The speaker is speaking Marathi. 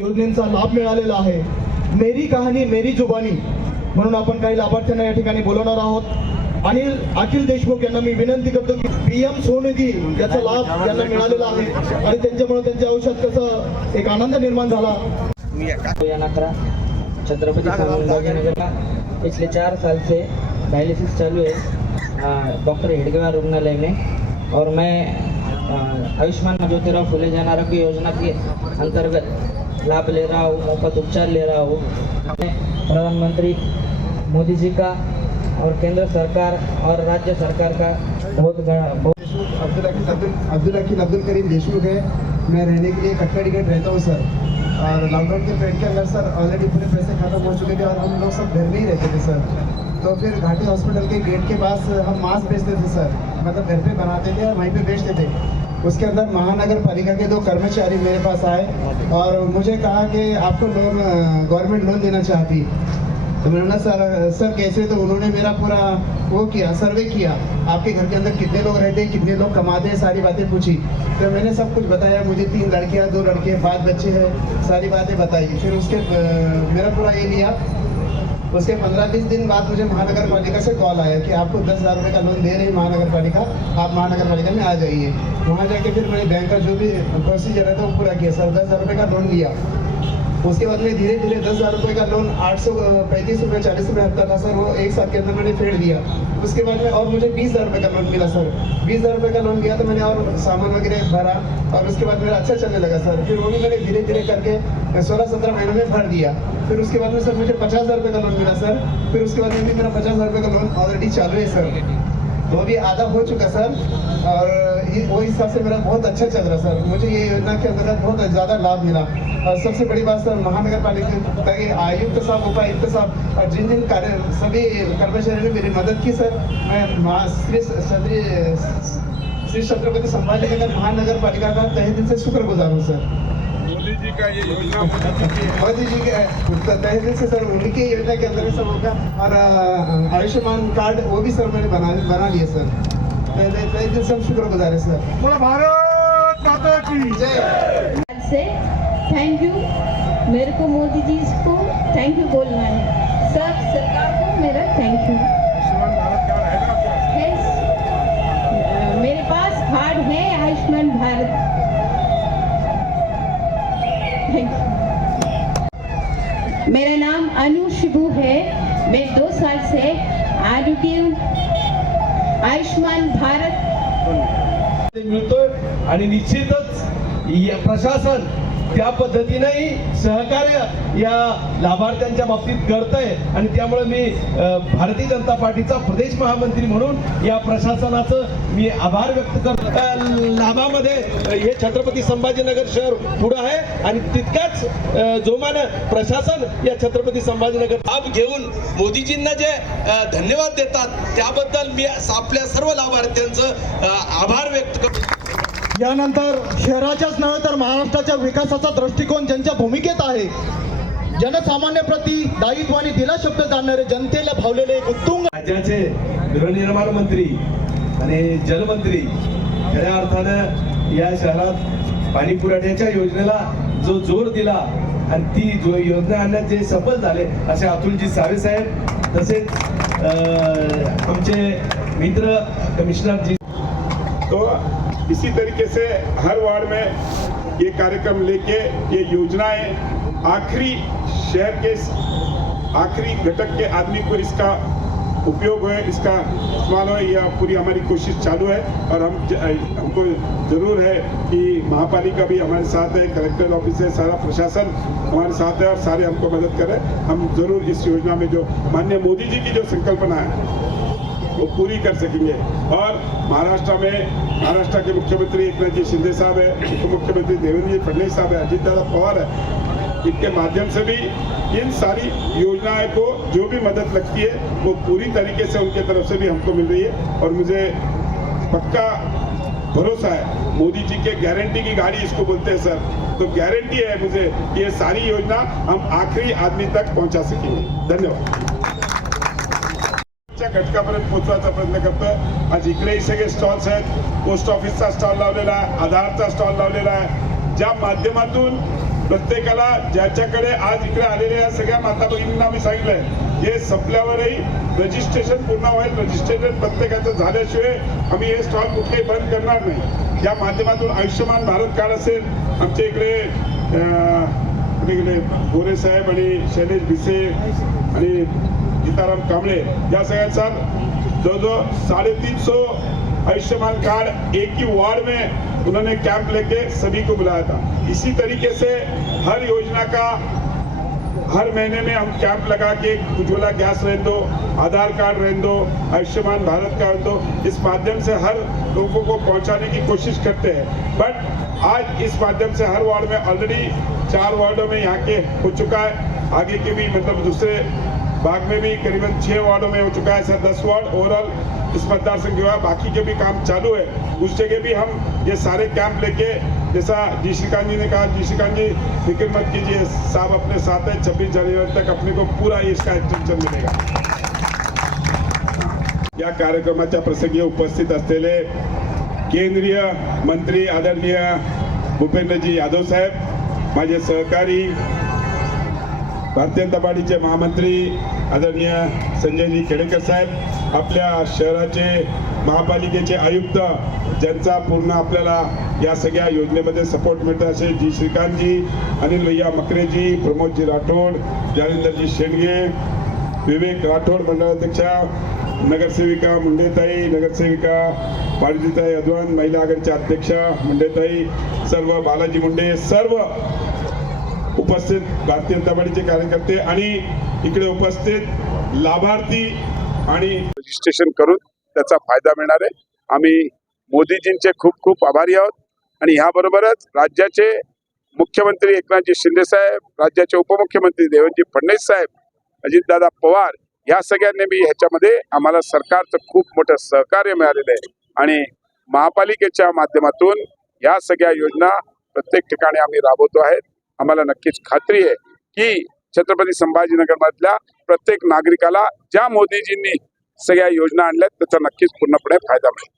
योजनेचा लाभ मिळालेला आहे. मेरी कहाणी मेरी जुबानी म्हणून आपण काही लाभार्थ्यांना या ठिकाणी बोलवणार आहोत. आणि अखिल देशमुख यांना मी विनंती करतो की PM स्वनिधी याचा लाभ यांना मिळालेला आहे आणि त्यांच्यामुळे त्यांच्या आयुष्यात कसं एक आनंद निर्माण झाला. छत्रपति संभाजीनगर का पिछले 4 साल से डायलिसिस चालू है डॉक्टर हेडगेवार रुग्णालय में, और मैं आयुष्मान ज्योतिराव फुले जन आरोग्य योजना के अंतर्गत लाभ ले रहा हूँ, मुफ्त उपचार ले रहा हूँ. मैं प्रधानमंत्री मोदी जी का और केंद्र सरकार और राज्य सरकार का बहुत अब्दुल करीम देशमुख है. मैं रहने के लिए कटरा टिकट रहता हूँ सर. और लॉकडाउन के पीरियड के अंदर सर ऑलरेडी पूरे पैसे खत्म हो चुके थे और हम लोग सब घर में ही रहते थे सर. तो फिर घाटी हॉस्पिटल के गेट के पास हम मास्क बेचते थे सर, मतलब घर पे बनाते थे और वहीं पे बेचते थे. उसके अंदर महानगर पालिका के 2 कर्मचारी मेरे पास आए और मुझे कहा कि आपको लोन गवर्नमेंट लोन देना चाहती. तो मैंने बोला सर कैसे. तो उन्होंने मेरा पूरा वो किया, सर्वे किया, आपके घर के अंदर कितने लोग रहते हैं, कितने लोग कमाते हैं, सारी बातें पूछी. तो मैंने सब कुछ बताया. मुझे 3 लड़कियां 2 लड़के 5 बच्चे हैं, सारी बातें बताई. फिर उसके मेरा पूरा ये लिया. उसके 15-20 दिन बाद मुझे महानगर पालिका से कॉल आया कि आपको 10,000 रुपये का लोन दे रही महानगर पालिका, आप महानगर पालिका में आ जाइए. वहाँ जाके फिर मैंने बैंक का जो भी प्रोसीजर है वो पूरा किया सर. 10,000 रुपये का लोन लिया. उसके बाद में धीरे धीरे 10,000 रुपये का लोन 835 रुपये 40 रुपये हफ्ता था सर, वो 1 साल के अंदर मैंने फेड दिया. उसके बाद में और मुझे 20,000 रुपये का लोन मिला सर. 20,000 रुपये का लोन लिया तो मैंने और सामान वगैरह भरा और उसके बाद मेरा अच्छा चलने लगा सर. फिर वो भी मैंने धीरे धीरे करके 16-17 महीनों में भर दिया. फिर उसके बाद में सर मुझे 50,000 रुपये का लोन मिला सर. फिर उसके बाद में भी मेरा 50,000 रुपये का लोन ऑलरेडी चालू है सर. वो भी आधा हो चुका सर और वो हिसाब से मेरा बहुत अच्छा चल रहा सर. मुझे ये योजना के अंतर्गत बहुत ज़्यादा लाभ मिला. और सबसे बड़ी बात सर, महानगर पालिका के आयुक्त साहब, उपायुक्त साहब और जिन जिन कार्य सभी कर्मचारियों ने मेरी मदद की सर. मैं श्री छत्रपति संभाजीनगर महानगर पालिका का तहे दिल से शुक्रगुजार हूँ सर. मोदी जी का ये योजना मोदी जी के तहे दिल से सर, उन्हीं की योजना के अंदर सब होगा. और आयुष्मान कार्ड वो भी सर मैंने बना लिए सर. तहे दिल से हम शुक्रगुजार है सर. बोलो भारत माता की जय. से थैंक यू. मेरे को मोदी जी को थैंक यू बोलना है. सब सरकार को मेरा थैंक यू. आयुष्मान भारत क्या रहेगा क्या? मेरे पास कार्ड है आयुष्मान भारत. Thank you. मेरा नाम अनु शिबू है. मैं 2 साल से आयुष्मान भारत मिळतोय आणि निश्चितच या प्रशासन त्या पद्धतीनेही सहकार्य या लाभार्थ्यांच्या बाबतीत करतंय. आणि त्यामुळे मी भारतीय जनता पार्टीचा प्रदेश महामंत्री म्हणून या प्रशासनाचं मी आभार व्यक्त करतो. लाभामध्ये हे छत्रपती संभाजीनगर शहर पुढं आहे आणि तितकाच जोमानं प्रशासन या छत्रपती संभाजीनगर लाभ घेऊन मोदीजींना जे धन्यवाद देतात त्याबद्दल मी आपल्या सर्व लाभार्थ्यांचं आभार व्यक्त करतो. यानंतर शहराच्याच नव्हे तर महाराष्ट्राच्या विकासाचा दृष्टिकोन ज्यांच्या भूमिकेत आहे, जनसामान्य प्रति दायित्व आणि दिला शब्द जाणणारे, जनतेला भावलेले उत्तुंग राज्याचे गृहनिर्माण मंत्री आणि जलमंत्री खऱ्या अर्थानं या शहरात पाणी पुरवठ्याच्या योजनेला जो जोर दिला आणि ती जो योजना आणण्यात जे सफल झाले असे अतुलजी सावे साहेब, तसेच आमचे मित्र कमिशनर जी. तो इसी तरीके से हर वार्ड में ये कार्यक्रम लेके ये योजनाएं आखिरी शहर के आखिरी घटक के आदमी को इसका उपयोग है, इसका इस्तेमाल हो, यह पूरी हमारी कोशिश चालू है. और हमको ज़रूर है कि महापालिका भी हमारे साथ है, कलेक्टर ऑफिस है, सारा प्रशासन हमारे साथ है और सारे हमको मदद करें. हम ज़रूर इस योजना में जो माननीय मोदी जी की जो संकल्पना है वो पूरी कर सकेंगे. और महाराष्ट्र के मुख्यमंत्री एकनाथ जी शिंदे साहब है, उप मुख्यमंत्री देवेंद्र जी फडणवीस साहब है, अजीत दादा पवार है, इनके माध्यम से भी इन सारी योजनाएं को जो भी मदद लगती है वो पूरी तरीके से उनके तरफ से भी हमको मिल रही है. और मुझे पक्का भरोसा है, मोदी जी के गारंटी की गाड़ी इसको बोलते हैं सर, तो गारंटी है मुझे कि ये सारी योजना हम आखिरी आदमी तक पहुंचा सकेंगे. धन्यवाद. घटकापर्यंत पोहोचवायचा प्रयत्न करतोय. आज इकडेही सगळे स्टॉल्स आहेत. पोस्ट ऑफिसचा स्टॉल लावलेला आहे, आधारचा स्टॉल लावलेला आहे, ज्या माध्यमातून प्रत्येकाला ज्याच्याकडे आज इकडे आलेल्या सगळ्या माता भगिनींना मी सांगितलंय, हे संपल्यावरही रजिस्ट्रेशन पूर्ण होईल. रजिस्ट्रेशन प्रत्येकाचं झाल्याशिवाय आम्ही हे स्टॉल कुठेही बंद करणार नाही. या माध्यमातून आयुष्यमान भारत कार्ड असेल, आमच्या इकडे गोरे साहेब आणि शैलेश भिसे आणि गीताराम कांबळे या सगळ्यांचा जवळजवळ 350 आयुष्मान कार्ड एक ही वार्ड में उन्होंने कैंप लेके सभी को बुलाया था. इसी तरीके से हर योजना का हर महीने में हम कैंप लगा के उज्ज्वला गैस रहने दो, आधार कार्ड रहने दो, आयुष्मान भारत का रहने दो, इस माध्यम से हर लोगों को पहुंचाने की कोशिश करते हैं. बट आज इस माध्यम से हर वार्ड में ऑलरेडी 4 वार्डों में यहाँ के हो चुका है. आगे के भी मतलब दूसरे बाग में भी करीबन 6 वार्डों में हो चुका है. सर 10 वार्ड ओवरऑल इस मतदार संघ के बाद बाकी के भी काम चालू है. उस जगह भी हम ये सारे कैंप लेके, जैसा जी श्रीकांत जी ने कहा, जी श्रीकांत जी फिक्र मत कीजिए, साहब अपने साथ है. 26 जनवरी तक अपने को पूरा इसका एक्सटेंशन मिलेगा. या कार्यक्रमाच्या प्रसंगी उपस्थित असलेले केंद्रीय मंत्री आदरणीय भूपेंद्रजी यादव साहेब, माझे सहकारी भारतीय जनता पार्टीचे महामंत्री आदरणीय संजयजी खेडेकर साहेब, आपल्या शहराचे महापालिकेचे आयुक्त ज्यांचा पूर्ण आपल्याला या सगळ्या योजनेमध्ये सपोर्ट मिळतो असे जी श्रीकांतजी, अनिल भैया मकरेजी, प्रमोदजी राठोड, जालिंदरजी शेंडगे, विवेक राठोड मंडळाध्यक्षा, नगरसेविका मुंडेताई, नगरसेविका मारुतीताई अद्वान, महिला आघाडीच्या अध्यक्षा मुंडेताई, सर्व बालाजी मुंडे, सर्व उपस्थित भारतीय जनता पार्टीचे कार्यकर्ते आणि इकडे उपस्थित लाभार्थी आणि रजिस्ट्रेशन करून त्याचा फायदा मिळणार आहे. आम्ही मोदीजींचे खूप खूप आभारी आहोत आणि ह्याबरोबरच राज्याचे मुख्यमंत्री एकनाथजी शिंदे साहेब, राज्याचे उपमुख्यमंत्री देवेंद्रजी फडणवीस साहेब, अजितदादा पवार या सगळ्यांनी बी ह्याच्यामध्ये आम्हाला सरकारचं खूप मोठं सहकार्य मिळालेलं आहे आणि महापालिकेच्या माध्यमातून या सगळ्या योजना प्रत्येक ठिकाणी आम्ही राबवतो आहेत. आम्हाला नक्कीच खात्री आहे की छत्रपती संभाजीनगरमधल्या प्रत्येक नागरिकाला ज्या मोदीजींनी सगळ्या योजना आणल्यात त्याचा नक्कीच पूर्णपणे फायदा मिळेल.